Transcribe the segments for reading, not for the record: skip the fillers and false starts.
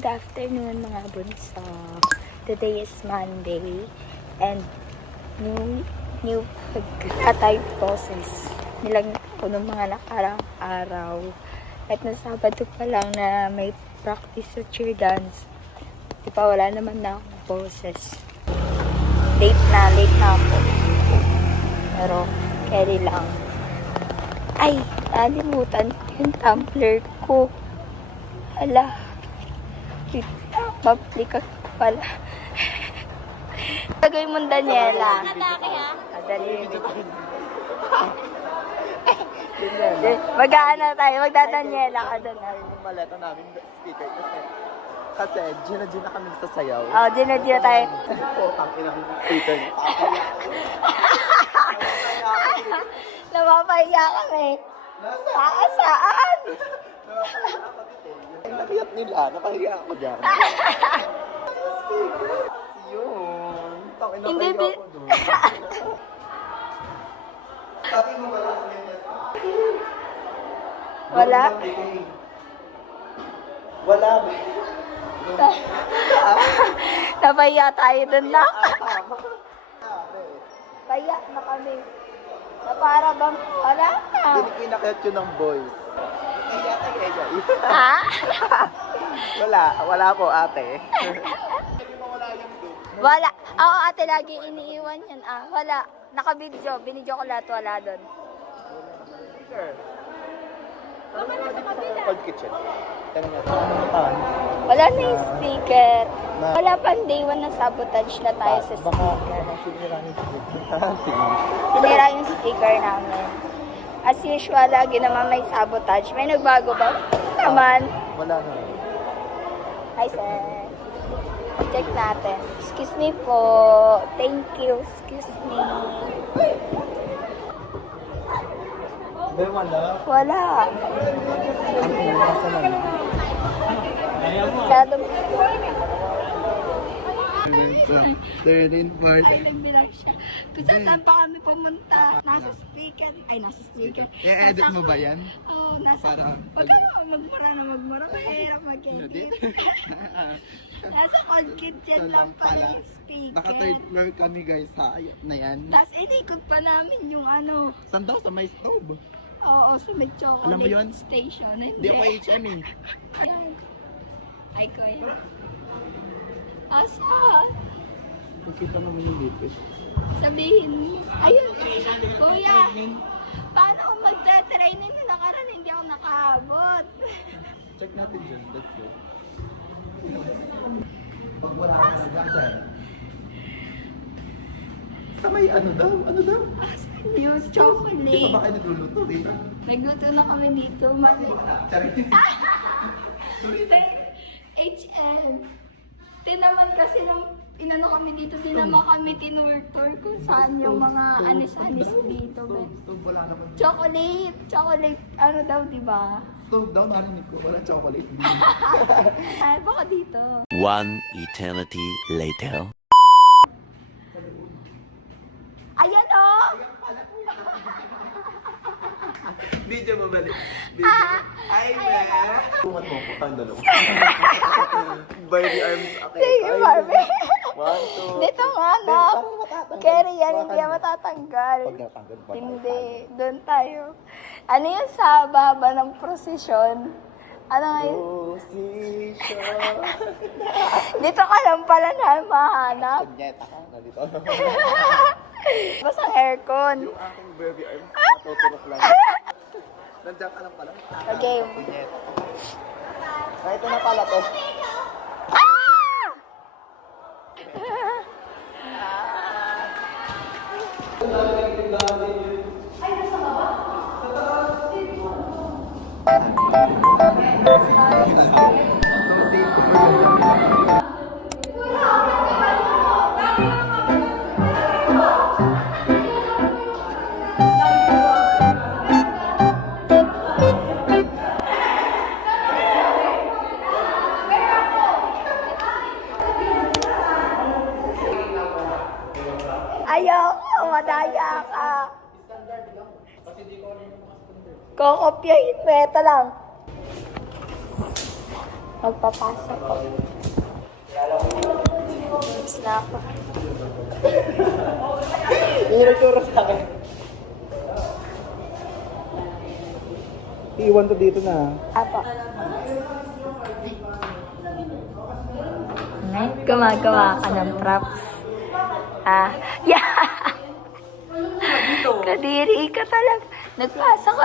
Good afternoon mga bunso. Today is Monday and new type process nilang ko ng mga nakarang araw. At na Sabado pa lang na may practice sa cheer dance. Di pa wala naman na akong process. Late na ako. Pero carry lang. Ay, nalimutan yung tumbler ko. Hala. Maplikat pala. Lagay mo Daniela. Dali. Mag-aano tayo, magda-Daniela ka doon. Yung maleta namin speaker kasi Gina kami sasayaw. Oh, Gina tayo. Putang ina ng speaker niya. Napapahiya kami. Saan? Nakiyat nila, napahiya ako dyan. Yun. Hindi, Napahiya ako doon. Sabi mo wala sa Wala. Wala. Napahiya tayo doon na. Pahiya na kami. Na para bang wala na. Hindi pinakiyat yun ng boys. Ha? Wala po ate. Wala. Ako ate lagi iniiwan yan. Wala. Naka-video. Binidyo ko lahat. Wala doon. Cold kitchen. Wala na yung speaker. Wala pang day 1 na sabotage na tayo sa speaker. Sinira yung speaker namin. As usual, lagi naman may sabotage. May nagbago ba? Naman. Wala na. Hi, sir. Check natin. Excuse me po. Thank you. Excuse me. Wala. Wala. Ang nasa lang. Masyado. Third in part. Ay, nagbilang siya. Kung saan pa kami pumunta. Nasa speaker. Ay, nasa speaker. I-edit mo ba yan? Oo, nasa. Wag ka magmura. Mahirap mag-edit. Nasa cold kitchen lang pala yung speaker. Naka-third floor kami guys ha. Ayot na yan. Tapos inikot pa namin yung ano. Saan daw? Sa may stove. Oo, sa may chocolate Alam mo yun? station. Hindi ako HM eh. Ayan. Ay, kuya. Asa? Nakita naman yung lipis. Sabihin mo. Ayun. Kuya. Paano kung magta-training na nakaraan hindi ako nakahabot? Check natin dyan. Let's go. Pag wala ka talaga dyan. Sa may ano daw? Ano daw? Yung Di chocolate. pa ba kayo nagluluto? Di ba? Nagluto na kami dito. Charity. HM. Tinaman kasi nung inano kami dito, tinama kami, tinurtur kung saan yung mga anis-anis dito. Stove wala naman. Chocolate, ano daw, di ba? Stove daw narinig ko. Walang chocolate. Ay, baka dito. One eternity later. Ayan o! Video mo balik. Ay, tungat mo po tayong dalawa. Barbie arms. Okay. Sige, Barbie. 1, 2. Dito nga, no? Carry yan, hindi yan matatanggal. Pag natanggal ba? Hindi, doon tayo. Ano yun sa baba ng prosesyon? Ano nga yun? Position. Dito ka lang pala na mahanap. Punyeta ka. Nandito. Basta aircon. Yung aking Barbie arms. Natuturok lang. Nandiyan ka lang pala. Okay. Punyeta. Ito na pala to. Ah! Ayoko, madaya ka. Kokopyahin mo, ito lang. Magpapasa po. Tapos na ako. Yung nagturo sa akin. Iwan to dito na. Apo. Gumagawa ka ng props. Yeah! Kadiri ka talaga. Nagpasa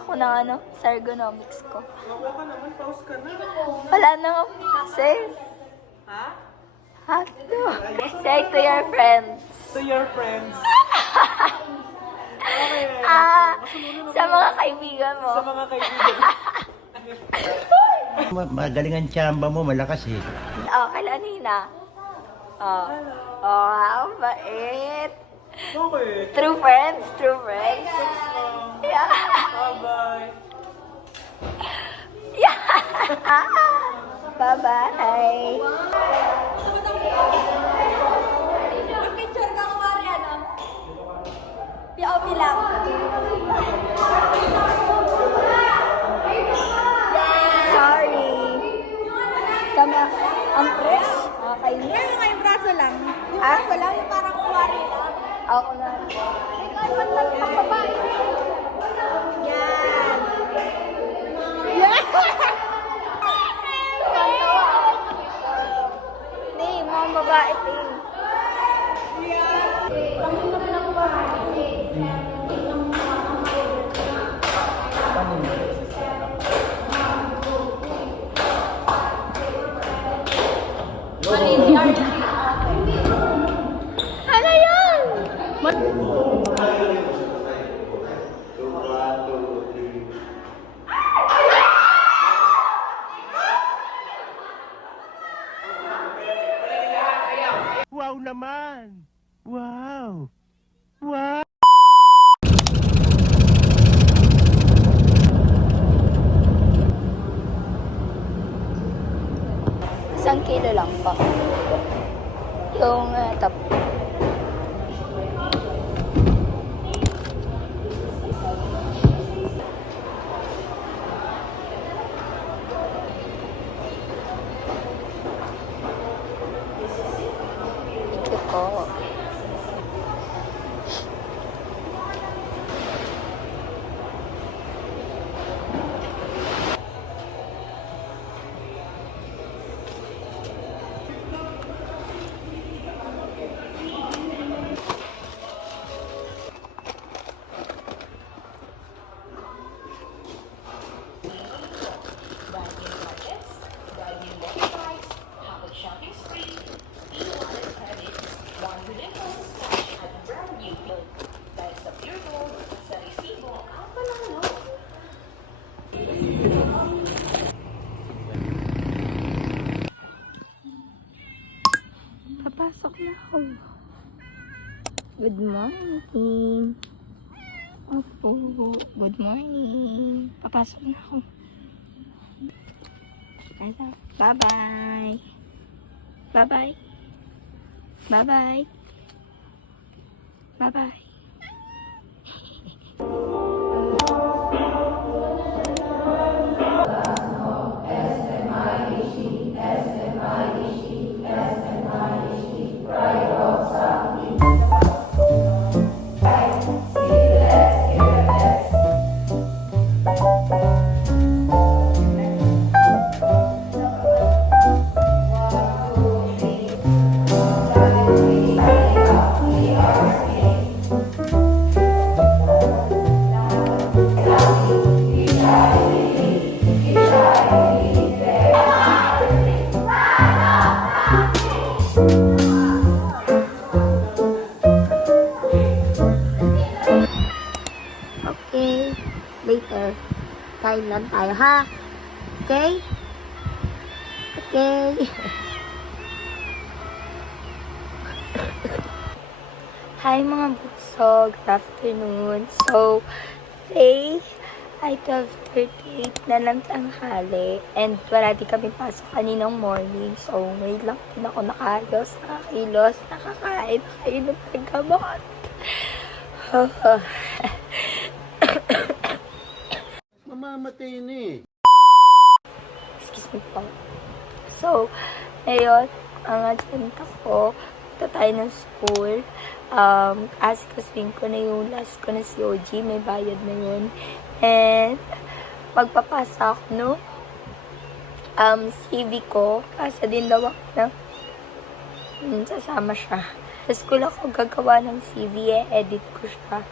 ako ng sa ergonomics ko. Wala ka naman, pause ka na. Wala nang sis. Ha? Hato. Say to your friends. To your friends. Okay. Sa mga kaibigan mo. Sa mga kaibigan. Magaling ang tsamba mo, malakas eh. Oh, kailan Nina? Oh. Oh, how bait. Okay. True friends, true friends. Yeah. Bye-bye. Yeah. Bye-bye. Picture ka kumari, POV lang. Sorry. Kami, ang fresh. Nakakainis. Kaya nga yung braso lang. Wala yung parang kumari lang. Ako na. Yan. Hindi, mga mabait eh. Ano yun? Wow naman! Wow! Wow! Isang kilo lang pa. Yung tap. Ito po. Papasok na ako. Good morning. Opo, good morning. Papasok na ako. Bye-bye. Bye-bye. Bye-bye. Bye-bye. Okay, later. Kain lang tayo, ha? Okay? Okay. Hi mga bunso, good afternoon. So, today ay 12:38 na ng tanghali and wala din kami pasok kaninang morning. So, ngayon lang din ako nakaayos, nakakilos, nakakain, nakainom ng gamot. Mamamatay na eh. Excuse po. So, ngayon, ang agenda ko, ito tayo ng school. Asikasuin ko na yung last ko na COG, may bayad na yun. And, magpapasa ako no CV ko, kasi din daw ako na sasama siya. Sa school ako gagawa ng CV, edit ko siya.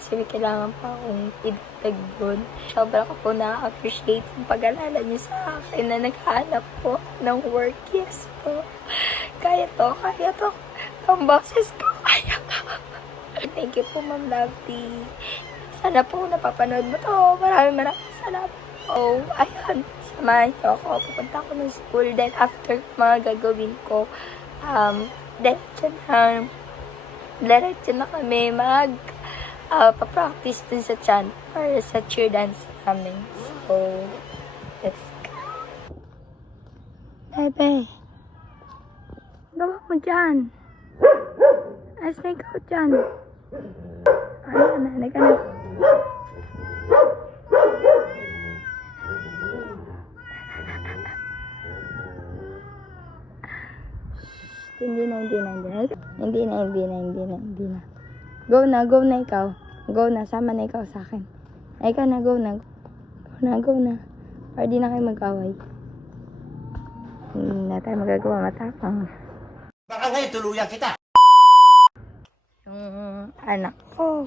Kasi may kailangan pa akong idagdag doon. Sobra ko po na-appreciate yung pag-alala niyo sa akin na naghahanap po ng work. Yes po. Kaya to. Ang boses ko, kaya to. Thank you po, Ma'am Lovely. Sana po napapanood mo to. Maraming salamat. Oh, ayun. Samahan niyo ako. Pupunta ako ng school. Then, after mga gagawin ko, diretso na kami pa-practice dun sa chant or sa cheer dance namin. So, let's go. Bebe, gawa mo dyan. Ayos na ikaw dyan. Ayan na, nagka na. Hindi na. Go na ikaw. Go na, sama na ikaw sa akin. Ay ka na, go na. Go na. Para di na kayo mag-away. Hindi na tayo magagawa, matapang. Baka ngayon tuluyan kita. Yung anak ko,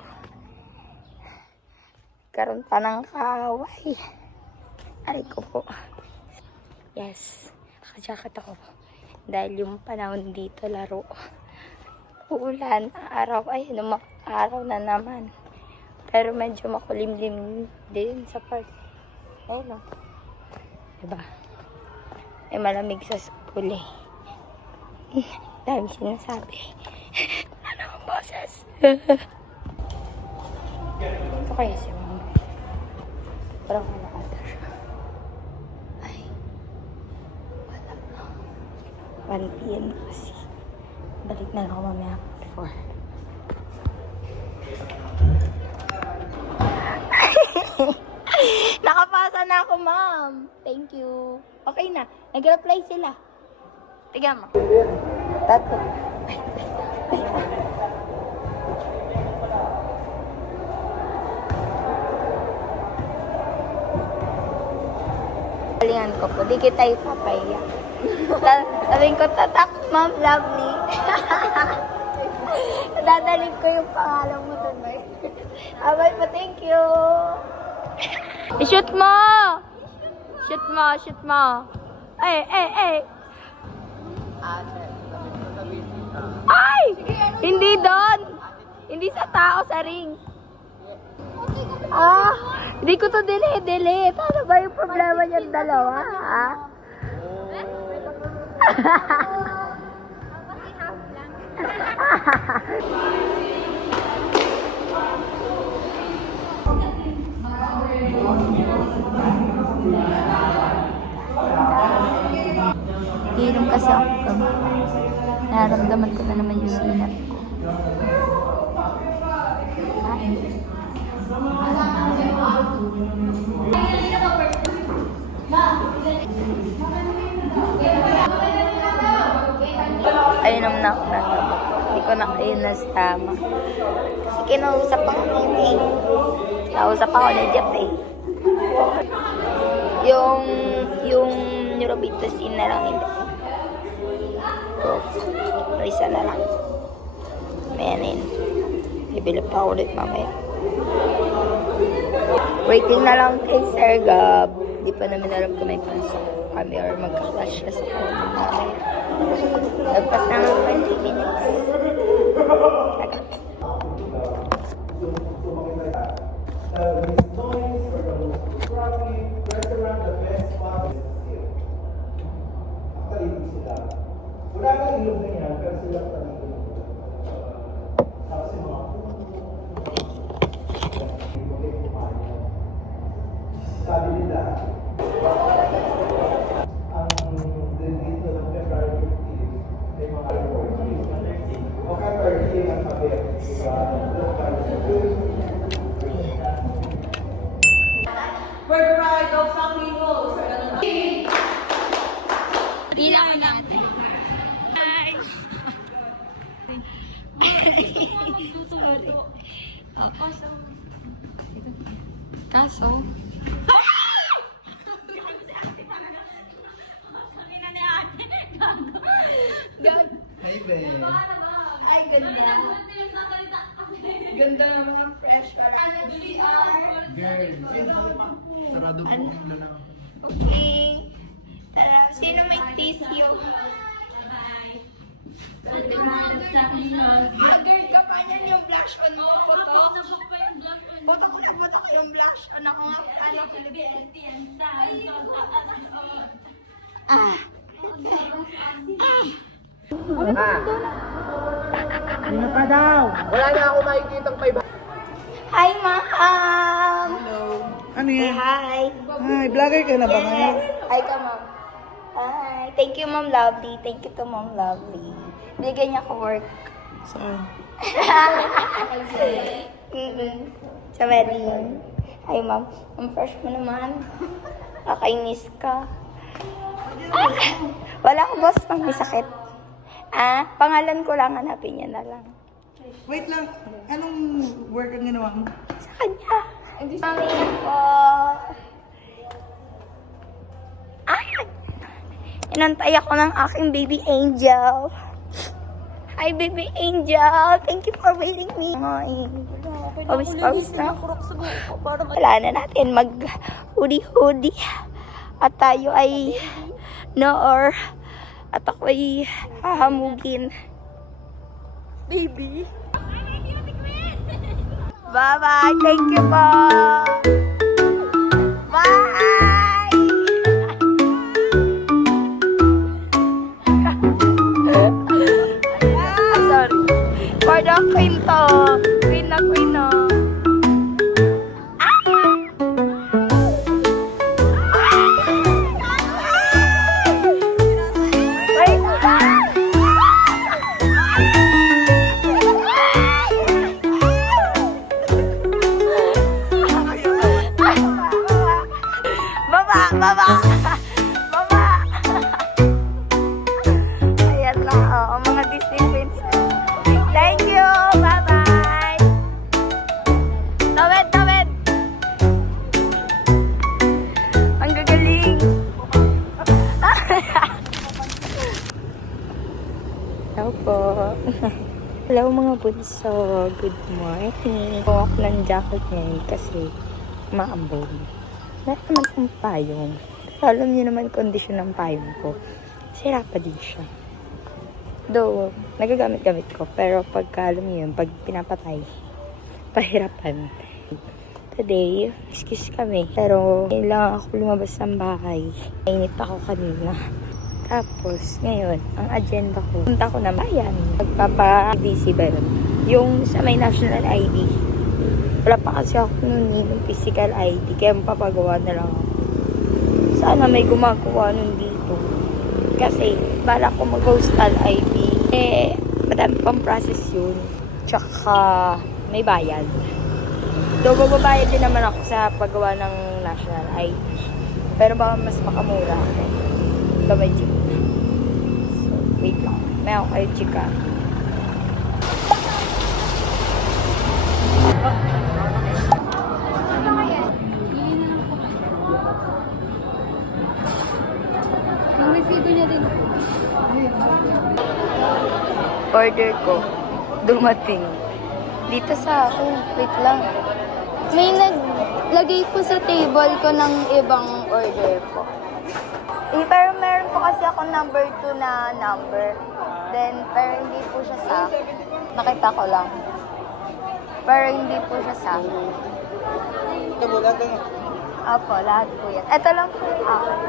karoon pa ng kaaway. Aray ko po. Yes, nakajacket ako. Dahil yung panahon dito, laro. Uulan, araw, ay, araw na naman. Pero medyo makulimlim din sa park. Ayun o. Diba? Ay, malamig sa school eh. Dami sinasabi. Ano ang boses? Ito kaya si Mama. Parang wala ata siya. Ay. Wala na. 1 PM kasi. Balik na lang ako mamaya before. Nakapasa na ako, Ma'am. Thank you. Okay na. Nag-reply sila. Tignan mo. Tato. Galingan ko po. Di kita ipapaya. Sabihin ko, tatak, Ma'am Lovely. Dadalhin ko yung pangalan mo dun, May. Abay pa, thank you. I-shoot mo! Shoot mo. Ay! Ay! Hindi doon! Hindi sa tao, sa ring. Hindi ko to delete. Ano ba yung problema niyang dalawa, ha? Iinom kasi ako kami. Nararamdaman ko na naman yung sinat ko. Ayun na ako ng gamot. Hindi ko na kayo nasama. Kasi kinausap ako ni Kinausap ako ni Jeff eh. Yung Neurobitussin na lang hindi. Isa na lang. Mayanin. Bibili pa ulit mamaya. Waiting na lang kay Sir Gab. Di pa namin alam kung may pasok kami or magka-clash siya sa kanya mamaya. Nagpas na ng 20 minutes. Agad. Wala kang ilog na yan, pero sila pa rin. Tapos yung mga sabi nila, ang dito ng February 15, may mga 14. O kaya 13 ang kabit. Bird pride of San Miguel. Pila ko natin. Kaso? Hi, babe. Ay, ganda. Ganda ng mga fresh water. Girl. Sarado po ang lalaki. Okay. Tara, sino may tissue? Girl ka pa niyan yung blush on mo. Puto ko yung blush on ako nga. Ah. Ano pa daw? Wala na ako makikitang 500. Hi, ma'am! Ano Say yan? hi! Ay, vlogger ka na ba ngayon? Yes! Hi ka, ma'am. Hi! Thank you, Ma'am Lovely. Thank you to Ma'am Lovely. Bigyan niya ko work. Saan? Sa wedding. Hi, ma'am. Ang fresh mo naman. Kakainis ka. Wala ko, boss, pang may sakit. Ah, pangalan ko lang, hanapin niya na lang. Wait lang, anong work ang ginawa mo? Sa kanya. Mami ko. Ay! Inantay ako ng aking baby angel. Hi, baby angel. Thank you for waiting me. Ay, pawis na. Wala na natin mag-hudi-hudi. At tayo ay noor. At ako ay hahamugin. Baby. Bye-bye. Thank you po. Bye! Sorry. For the queen to. Queen na queen, no. Wait lang. Baba! Baba! Baba! Ayan na, oh, mga Disney princess. Thank you! Bye-bye! Tawid! Tawid! Ang gagaling! Hello po! Hello mga bunso! Good morning! Kuha ko ng jacket ngayon kasi maambon. Meron naman akong payong. Pero alam niyo naman kondisyon ng payong ko. Sira pa din siya. Though, nagagamit-gamit ko. Pero pagka alam niyo yun, pag pinapatay, pahirapan. Today, kiss kami. Pero, ngayon lang ako lumabas ng bahay. Mainit ako kanina. Tapos, ngayon, ang agenda ko, punta ko na bayan. Magpapa-VC ba yun? Yung sa may national ID. Wala pa kasi ako nun yung physical ID. Kaya mapapagawa na lang ako. Sana may gumagawa nun dito. Kasi, bala ko mag-postal ID. Eh, madami pang process yun. Tsaka, may bayad. So, magbabayad din naman ako sa paggawa ng national ID. Pero baka mas makamura ako. Ito may chika. So, wait lang. May ako kayo chika. Order ko. Dumating. Dito sa akin. Wait lang. May naglagay po sa table ko ng ibang order po. Pero meron po kasi ako number 2 na number. Then, pero hindi po siya sa nakita ko lang. Pero hindi po siya sa Ito mo lang ganyan. Apo, lahat po yan. Ito lang po yung akin.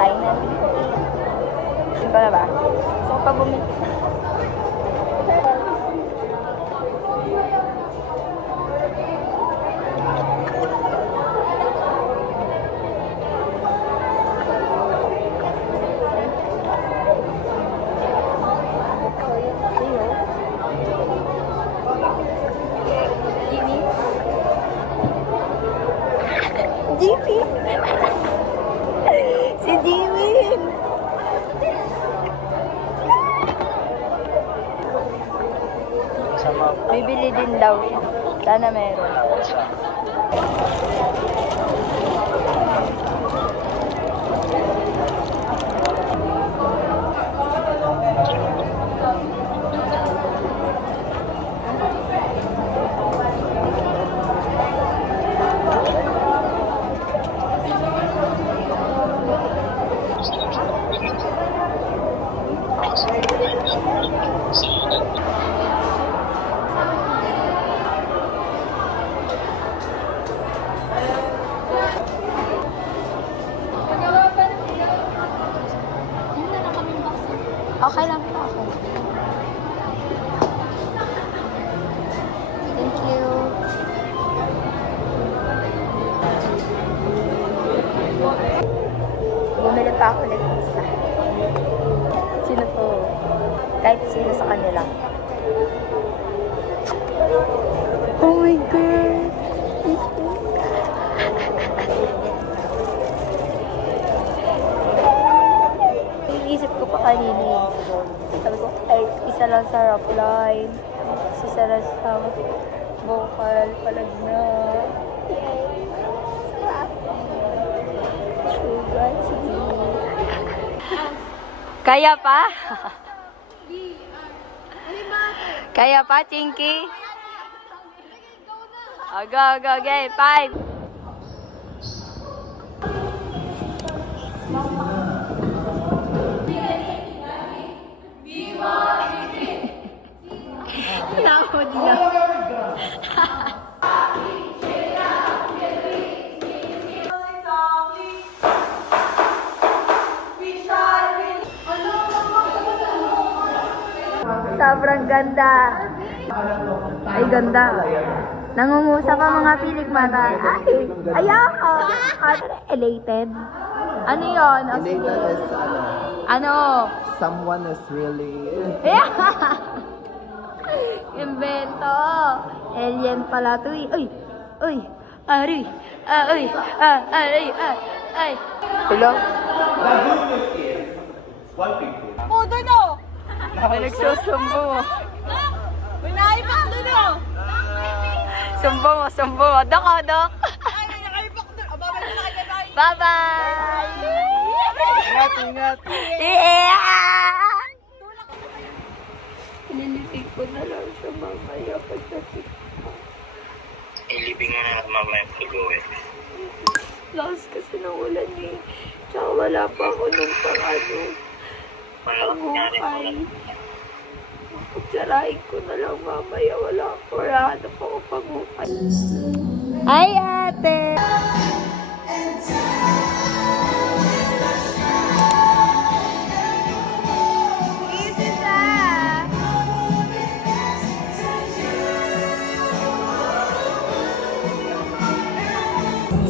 Finally. Ito na ba? So, pag bumili. Jimmy. Bibili din daw siya. Sana meron. Okay lang po ako. Thank you. Bumili pa ako ng isa. Sino to? Kahit sino sa kanila. Oh my God! Iisip ko pa kanina eh. Sabi ko, ay, isa lang sa rough line. Isa lang sa vocal. Palag na. Yay! Sugar, sige. Kaya pa? Kaya pa, Chinky? Oh, go, go, okay. 5. Nakod na. Sobrang ganda. Ay, ganda. Nangungusap ang mga pilik mata. Ay, ayoko. Elated. Ano yun? O, sige. Elated is Ano? someone is really... Invento. Alien pala to eh. Uy! Uy! Ari! Uy! Ari! Ay! Hello? Oh, doon o! May nagsusumbo. May naipak doon o! Sumbo mo, sumbo mo. Dok, oh, dok. Ay, may nakaipak doon. Ababay mo na kayo, bye! Bye-bye! Ingat, ingat! Yeah! Nilipig ko na lang siya mamaya pagdating. Ilibing mo na mamaya pag-uwi. Last kasi ng ulan eh. Tsaka wala pa ako nung pangukay. Kutsarahin ko na lang mamaya. Wala na pa ako pangukay. Hi, ate!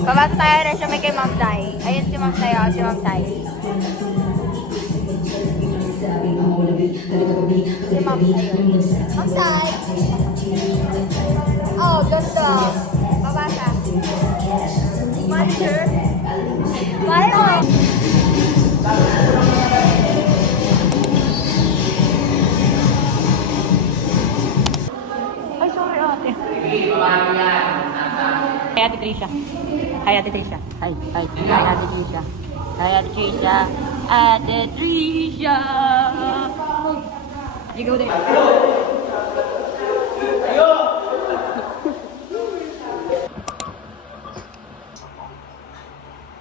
Pabasa tayo rin siya may kay Ma'am Sai. Ayun si Ma'am Sai, si Ma'am Sai. Si Ma'am Sai. Ma'am Sai! Oh, ganda. Pabasa. Manager. Manager. Ay, sorry ate. Hi, Ate Trisha. Hi, Ate Trisha. Hi, Ate Trisha. Hi, Ate Trisha. Ate Trisha. You go there.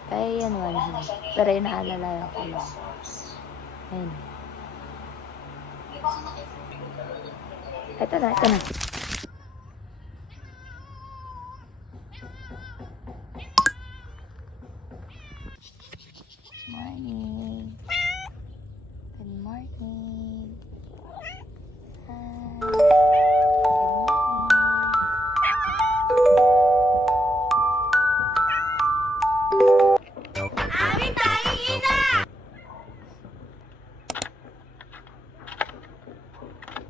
Ay, yan wala. Pero inaalala ko lang. Ayun. Ito na, ito na. Morning. Good morning. Hi. Good morning. Amin tayo ina!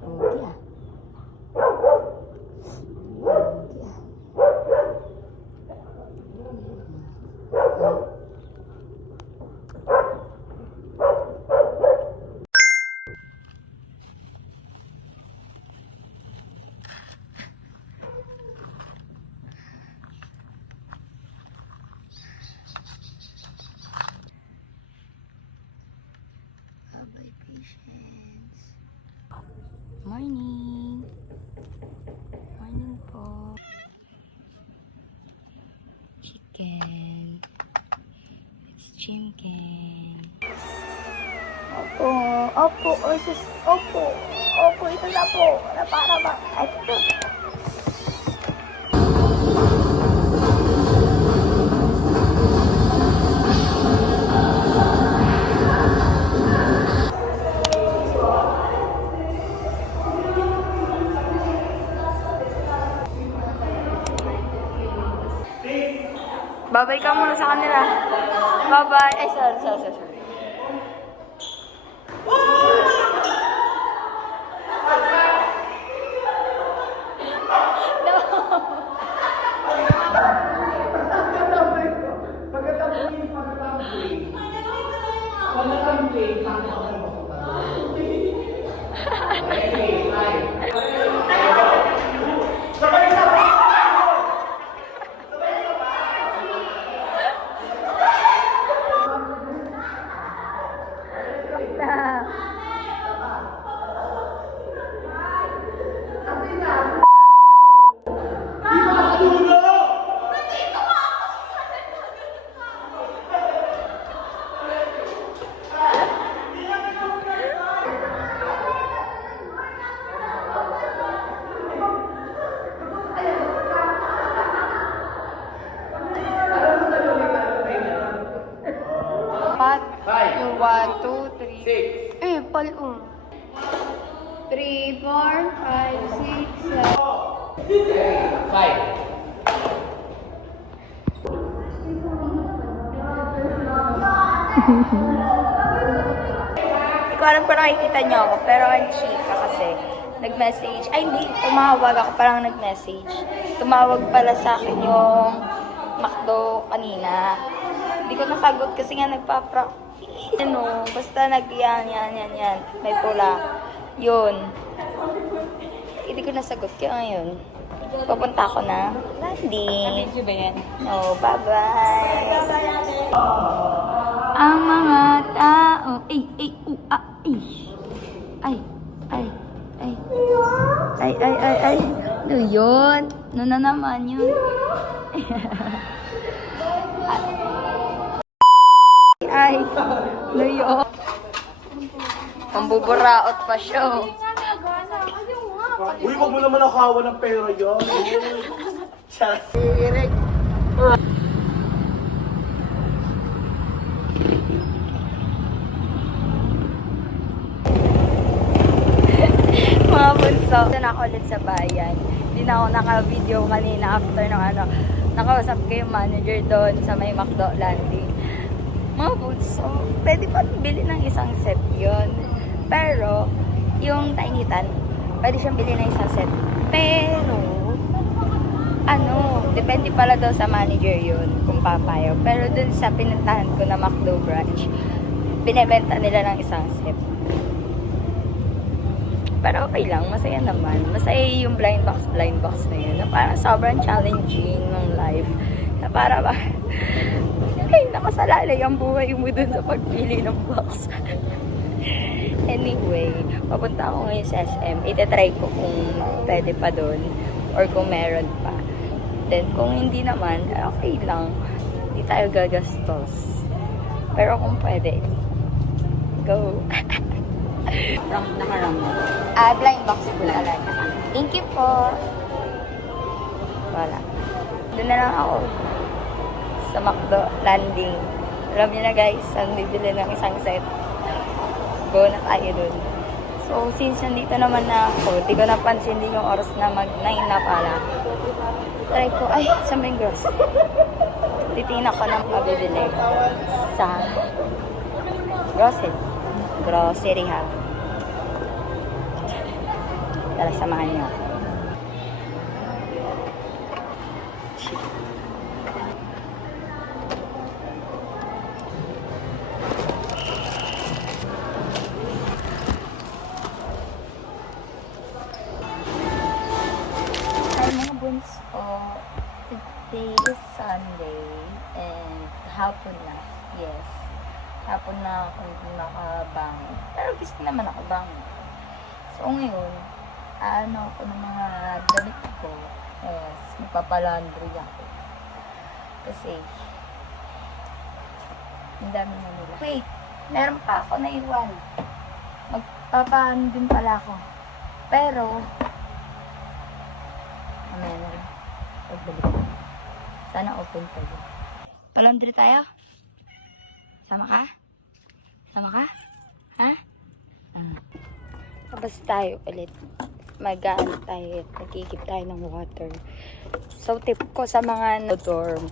Oh, yeah. Morning! Morning po. Chicken. It's chicken. Opo. Opo. Opo. Opo. Ito na po. Na para ba? Ito. Babay ka muna sa kanila. Bye-bye. Ay, sorry. Yung 1, 2, 3. 6. Eh, palong. 3, 4, 5, 6, 7. 5. Hindi ko alam kung nakikita niyo ako, pero ang chika kasi nag-message. Ay, hindi. Tumawag ako, parang nag-message. Tumawag pala sa akin yung McDo kanina. Hindi ko nasagot kasi nga nagpa-practice. Ano, basta yan. May pula. Yun. Hindi ko nasagot. Kaya ngayon, pupunta ako na landing. Ano ba yan? No, bye-bye. Ang mga tao. Ay. Ano yun? Ano na naman yun? Ay, ano yun? Pambuburaot pa siya. Uy, wag mo naman nakawa ng pera yun. Mga bunso. Ito na ako ulit sa bayan. Hindi na ako naka-video kanina after ng nakausap ko yung manager doon sa may McDo landing. Mga bunso, pwede pa bili ng isang set yun. Pero, yung tainitan, pwede siyang bili ng isang set. Pero, depende pala daw sa manager yun kung papayaw. Pero dun sa pinuntahan ko na McDo branch, binebenta nila ng isang set. Pero okay lang, masaya naman. Masaya yung blind box na yun. Na parang sobrang challenging ng life. Na para ba, ay, nakasalalay ang buhay mo dun sa pagpili ng box. Anyway, papunta ako ngayon sa SM. Itatry ko kung pwede pa dun or kung meron pa. Then, kung hindi naman, okay lang. Hindi tayo gagastos. Pero kung pwede, go. Nakaram. Blind box po talaga. Thank you po. Wala. Doon na lang ako. Sa McDo landing. Alam niyo na guys, saan bibili ng isang set. Go na tayo dun. So, since nandito naman na ako, di ko napansin din yung oras na mag-9 na pala. Try ko, ay, sa main gross. Titingnan ko ng pabibili sa grocery ha. Tara, samahan niyo. Hi mga bunso. Today is Sunday and hapon na. Yes. Hapon na ako hindi nakabangon. Pero gusto naman ako bangon. So ngayon, ano ako ng mga damit ko. Yes, magpapalandry ako. Kasi, ang dami na nila. Wait, meron pa ako na iwan. Magpapaano din pala ako. Pero, mamaya na rin. Pagbalik ko. Sana open pa yun. Palandry tayo? Sama ka? Sama ka? Ha? Tapos tayo ulit. Mag-aan tayo. Nagigib tayo ng water. So, tip ko sa mga dorm.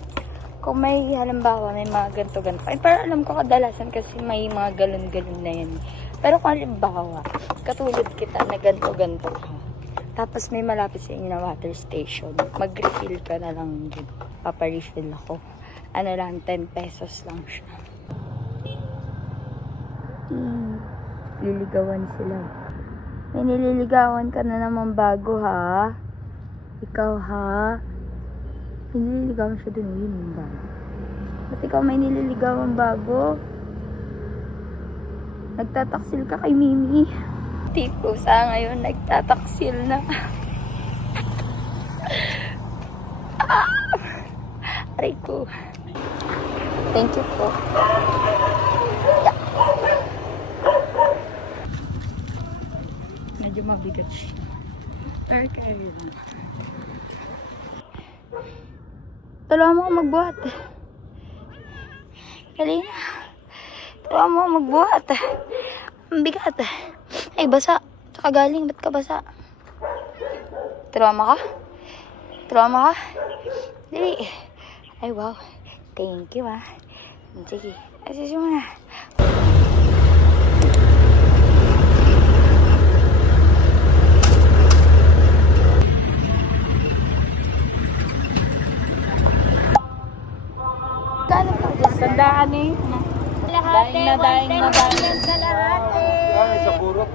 Kung may halimbawa, may mga ganto-ganto. Ay, parang alam ko kadalasan kasi may mga galon-galon na yan. Pero kung halimbawa, katulad kita na ganto-ganto ka. Tapos may malapit sa inyo na water station. Mag-refill ka na lang dyan. Papa-refill ako. Ano lang, 10 pesos lang siya. Liligawan sila. May nililigawan ka na naman bago, ha? Ikaw, ha? May nililigawan siya dun, yun ba? Ba't ikaw may nililigawan bago? Nagtataksil ka kay Mimi. Tipo sa ngayon, nagtataksil na. Aray ko. Thank you po. Yeah. Medyo mabigat siya. Pero kaya lang. Tulungan mo ako magbuhat. Kalina. Tulungan mo ako magbuhat. Ang bigat. Ay, basa. Tsaka galing. Ba't ka basa? Tulungan mo ka? Tulungan mo ka? Dali. Ay, wow. Thank you, ah. Sige. Asis mo na. Kano pa? Sandaan eh. Daing na. Ay, sa purot.